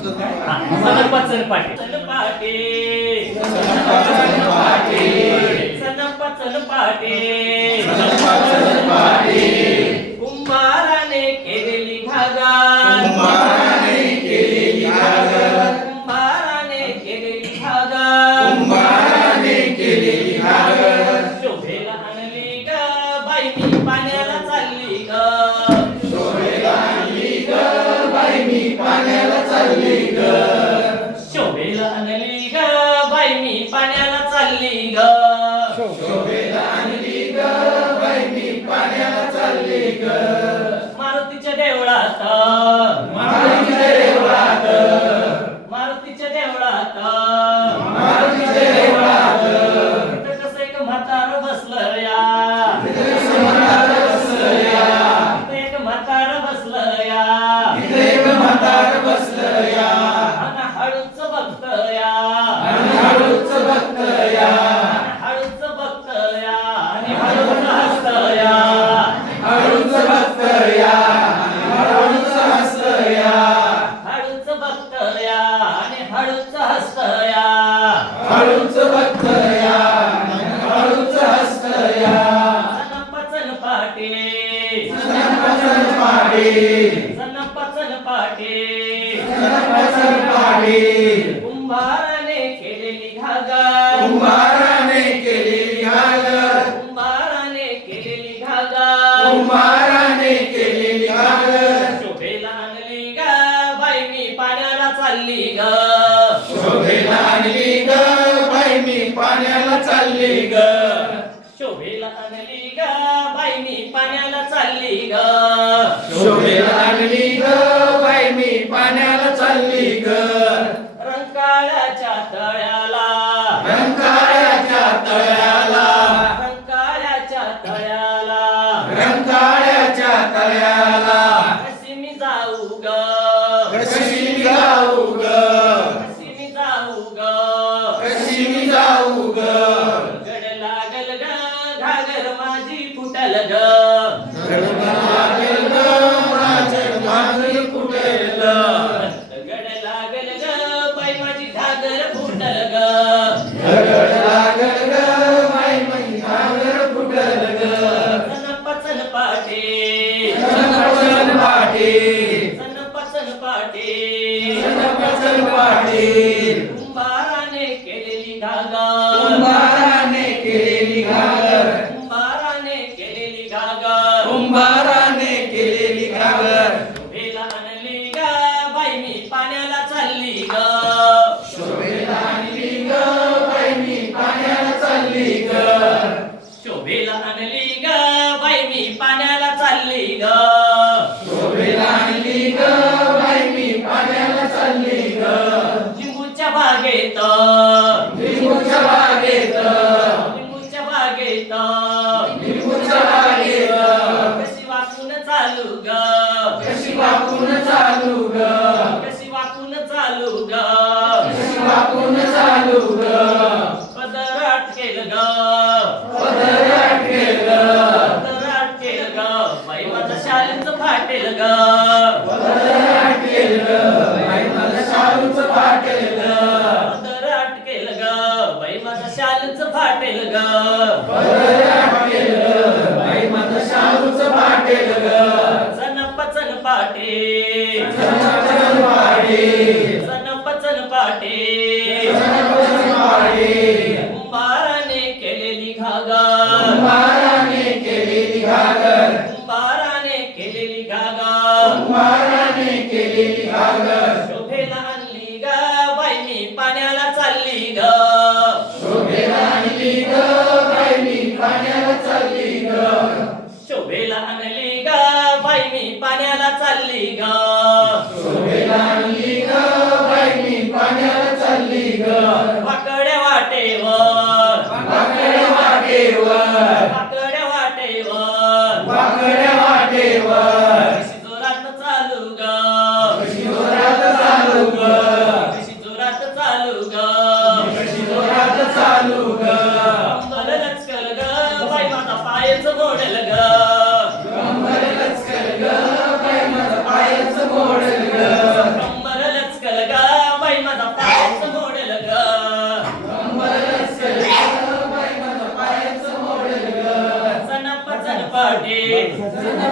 सनपाचन पाटे सनपाचन पाटे कुंभाराने केलेली घागर कुंभाराने केलेली घागर शोभेला आणली ग बाई मी पाण्याला चालली ग शोभेला आणली ग बाई मी पाण्याला चालली ग शोभेला आणली ग बाई मी पाण्याला चालली ग शोभेला आणली ग बाई मी पाण्याला चालली ग मारुतीच्या देवळात मारुतीच्या देवळात मारुतीच्या देवळात मारुतीच्या देवळात इथं कसं एक म्हातार बसलं या इथं एक म्हातार बसलं या आणि हळूच बघतया हळूच बघतया हळूच बघतया आणि हळूच हसतया हळूच बघतया हळूच हसतया हळूच बघतया आणि हळूच हसतया हळूच बघतया हळूच हसतया सनपाचन पाटे सनपाचन पाटे सनपाचन पाटे सनपाचन पाटे कुंभाराने केलेली घागर कुंभाराने केलेली घागर कुंभाराने केलेली घागर कुंभाराने केलेली घागर शोभेला आणली ग बाई मी पाण्याला चालली ग शोभेला आणली ग बाई मी पाण्याला चालली ग शोभेला आणली ग बाई मी पाण्याला चालली ग शोभेला आणली ग बाई मी पाण्याला चालली ग रंकाळ्याच्या तळ्याला रंकाळ्याच्या तळ्याला रंकाळ्याच्या तळ्याला रंकाळ्याच्या तळ्याला कशी मी जाऊ ग कशी मी जाऊ ग कशी मी जाऊ ग कशी मी जाऊ ग गड लागल ग घागर माझी फुटल ग गड लागल ग माझी फुटल ग गड लागल ग बाई माझी घागर फुटल ग गड लागल ग बाई माझी घागर फुटल ग सनपाचन पाटे सनपाचन पाटे सनपाचन पाटे सनपाचन पाटे कुंभाराने केलेली घागर कुंभाराने केलेली घागर कुंभाराने केलेली घागर कुंभाराने केलेली घागर शोभेला आणली ग बाई मी पाण्याला चालली ग शोभेला आणली ग बाई मी पाण्याला चालली ग शोभेला आणली ग बाई मी पाण्याला चालली ग शोभेला आणली ग बाई मी पाण्याला चालली ग लिंबूच्या बागेत लिंबूच्या बागेत लिंबूच्या बागेत लिंबूच्या बागेत कशी वाकून चालू ग कशी वाकून चालू ग कशी वाकून चालू ग कशी वाकून चालू ग पदर अटकेल ग पदर अटकेल ग पदर अटकेल ग बाई माझं शालूच फाटेल ग पदर अटकेल ग बाई माझं शालूच फाटेल ग पदर अटकेल ग बाई माझं शालूच फाटेल ग पदर अटकेल ग बाई माझं शालूच फाटेल ग सनपाचन पाटे सनपाचन पाटे सनपाचन पाटे सनपाचन पाटे कुंभाराने केलेली घागर कुंभाराने केलेली घागर कुंभाराने केलेली घागर कुंभाराने केलेली घागर शोभेला आणली ग बाई मी पाण्याला चालली ग शोभेला आणली ग बाई मी पाण्याला चालली ग शोभेला आणली ग बाई मी पाण्याला चालली ग शोभेला आणली ग बाई मी पाण्याला चालली ग वाकड्या वाटेवर वाकड्या वाटेवर वाकड्या वाटेवर वाकड्या वाटेवर कशी जोरात चालू ग कशी जोरात चालू ग कशी जोरात चालू ग कशी जोरात चालू ग कंबर लचकल ग बाई माझा पायच मोडल ग कंबर लचकल ग बाई माझा पायच मोडल ग कंबर पाटील